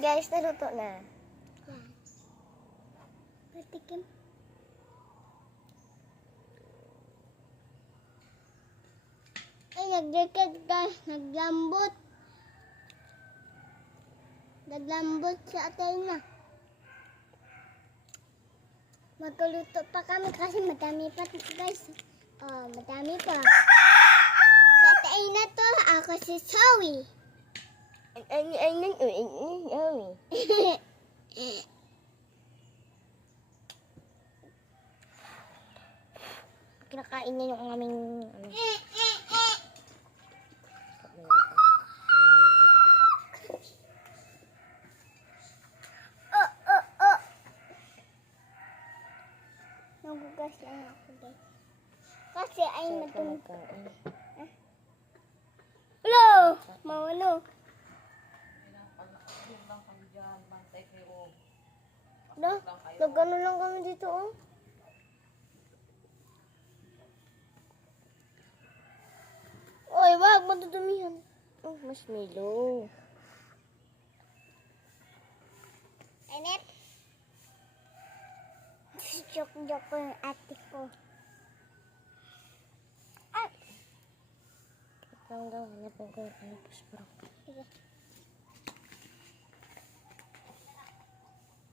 Guys, naluto na. Patikim. Ay, nagdikit guys. Naglambot. Naglambot sa atay na. Magluto pa kami kasi madami pa guys. Oh, madami pa. Sa atay na to, ako si Zoe. Kinakain niya yung aming ano. Nagugas lang ako guys. Kasi ay matulog. Hello! Mawano? Nagano lang kami dito, oh. Oy, wag matutumihan. Oh, marshmallow. Anet? Joke-joke ko yung ate ko. Lang daw, hanapin ko yung ano, puspro. Sige.